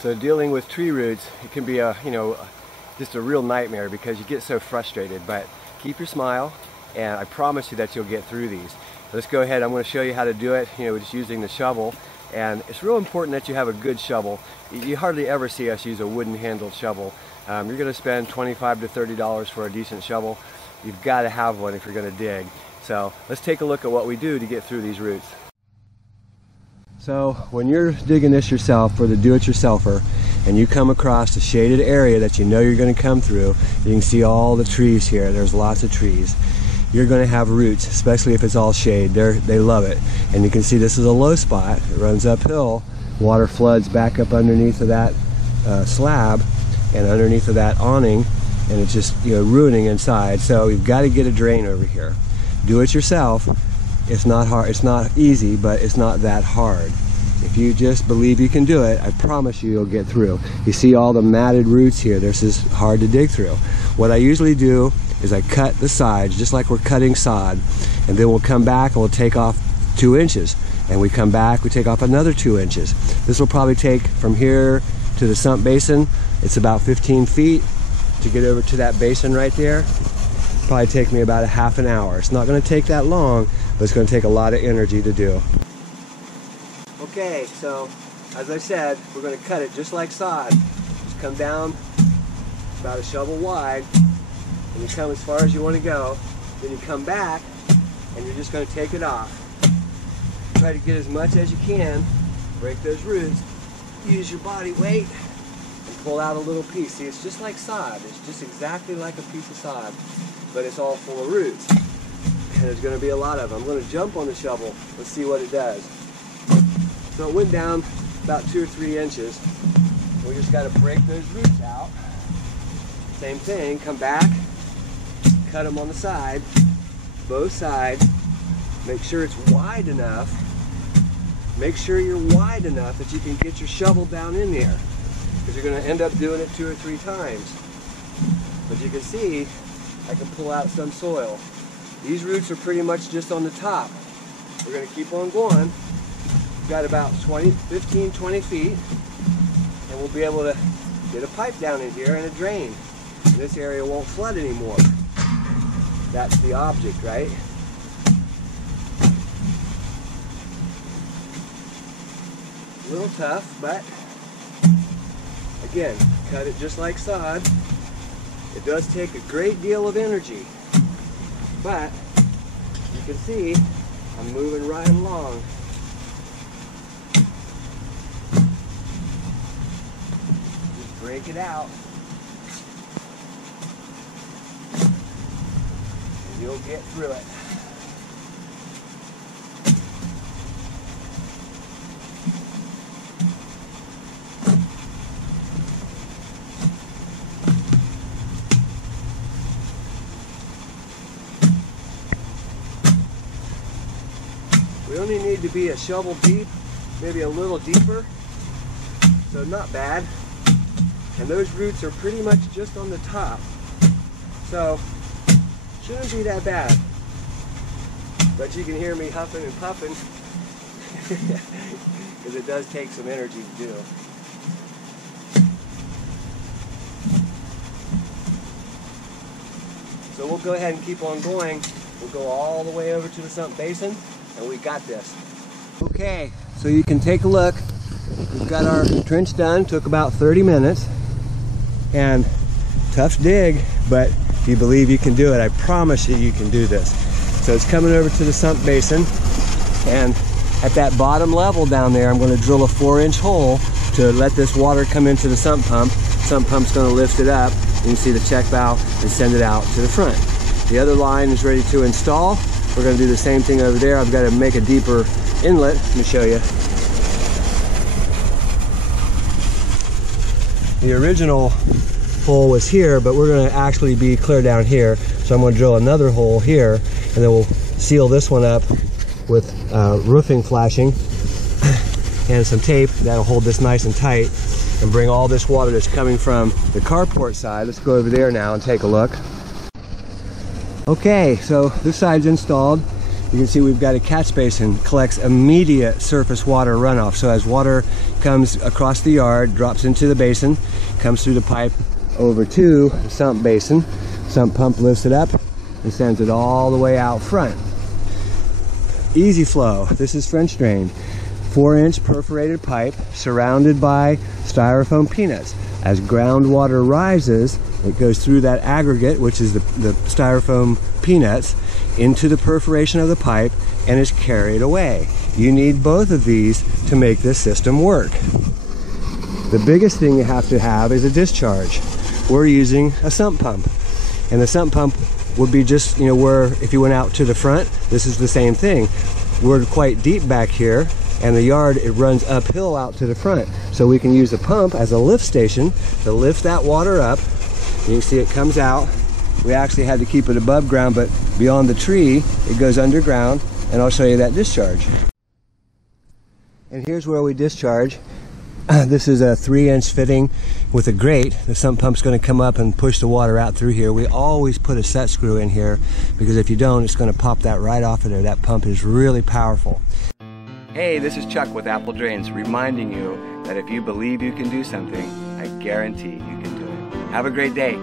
So dealing with tree roots, it can be a, just a real nightmare because you get so frustrated, but keep your smile and I promise you that you'll get through these. Let's go ahead, I'm going to show you how to do it, just using the shovel. And it's real important that you have a good shovel. You hardly ever see us use a wooden handled shovel. You're going to spend $25 to $30 for a decent shovel. You've got to have one if you're going to dig. So let's take a look at what we do to get through these roots. So when you're digging this yourself for the do-it-yourselfer and you come across a shaded area that you know you're going to come through, you can see all the trees here. There's lots of trees. You're going to have roots, especially if it's all shade. They love it. And you can see this is a low spot. It runs uphill. Water floods back up underneath of that slab and underneath of that awning, and it's just ruining inside. So you've got to get a drain over here. Do it yourself. It's not hard. It's not easy, but it's not that hard. If you just believe you can do it, I promise you'll get through. You see all the matted roots here. This is hard to dig through. What I usually do is I cut the sides just like we're cutting sod, and then we'll come back and we'll take off 2 inches, and we come back, we take off another 2 inches. This will probably take from here to the sump basin, it's about 15 feet to get over to that basin right there. It'll probably take me about a half an hour. It's not going to take that long, but it's going to take a lot of energy to do. Okay, so as I said, we're going to cut it just like sod. Just come down about a shovel wide, and you come as far as you want to go. Then you come back, and you're just going to take it off. Try to get as much as you can, break those roots, use your body weight, and pull out a little piece. See, it's just like sod. It's just exactly like a piece of sod, but it's all full of roots. And there's going to be a lot of them. I'm going to jump on the shovel. Let's see what it does. So it went down about 2 or 3 inches. We just got to break those roots out. Same thing, come back, cut them on the side, both sides. Make sure it's wide enough. Make sure you're wide enough that you can get your shovel down in there, because you're going to end up doing it 2 or 3 times. But you can see I can pull out some soil. These roots are pretty much just on the top. We're going to keep on going. We've got about 15, 20 feet, and we'll be able to get a pipe down in here and a drain. And this area won't flood anymore. That's the object, right? A little tough, but again, cut it just like sod. It does take a great deal of energy, but you can see I'm moving right along. Just break it out, and you'll get through it. We only need to be a shovel deep, maybe a little deeper, so not bad. And those roots are pretty much just on the top, so shouldn't be that bad. But you can hear me huffing and puffing because it does take some energy to do. So we'll go ahead and keep on going. We'll go all the way over to the sump basin, and we got this. Okay, so you can take a look. We've got our trench done. Took about 30 minutes, and tough dig, but if you believe you can do it, I promise you can do this. So it's coming over to the sump basin, and at that bottom level down there, I'm going to drill a 4-inch hole to let this water come into the sump pump. Sump pump's going to lift it up. You can see the check valve and send it out to the front. The other line is ready to install. We're going to do the same thing over there. I've got to make a deeper inlet. Let me show you. The original hole was here, but we're going to actually be clear down here. So I'm going to drill another hole here, and then we'll seal this one up with roofing flashing and some tape that'll hold this nice and tight and bring all this water that's coming from the carport side. Let's go over there now and take a look. Okay, so this side's installed. you can see we've got a catch basin, collects immediate surface water runoff. So as water comes across the yard, drops into the basin, comes through the pipe over to the sump basin, sump pump lifts it up and sends it all the way out front. Easy flow. This is French drain. 4-inch perforated pipe surrounded by styrofoam peanuts. As groundwater rises, it goes through that aggregate, which is the styrofoam peanuts, into the perforation of the pipe and is carried away. You need both of these to make this system work. The biggest thing you have to have is a discharge. We're using a sump pump, and the sump pump would be just, you know, where if you went out to the front, this is the same thing. We're quite deep back here, and the yard, it runs uphill out to the front. So we can use the pump as a lift station to lift that water up. You can see it comes out. We actually had to keep it above ground, but beyond the tree, it goes underground, and I'll show you that discharge. And here's where we discharge. This is a 3-inch fitting with a grate. The sump pump's going to come up and push the water out through here. We always put a set screw in here, because if you don't, it's going to pop that right off of there. That pump is really powerful. Hey, this is Chuck with Apple Drains, reminding you that if you believe you can do something, I guarantee you can do it. Have a great day.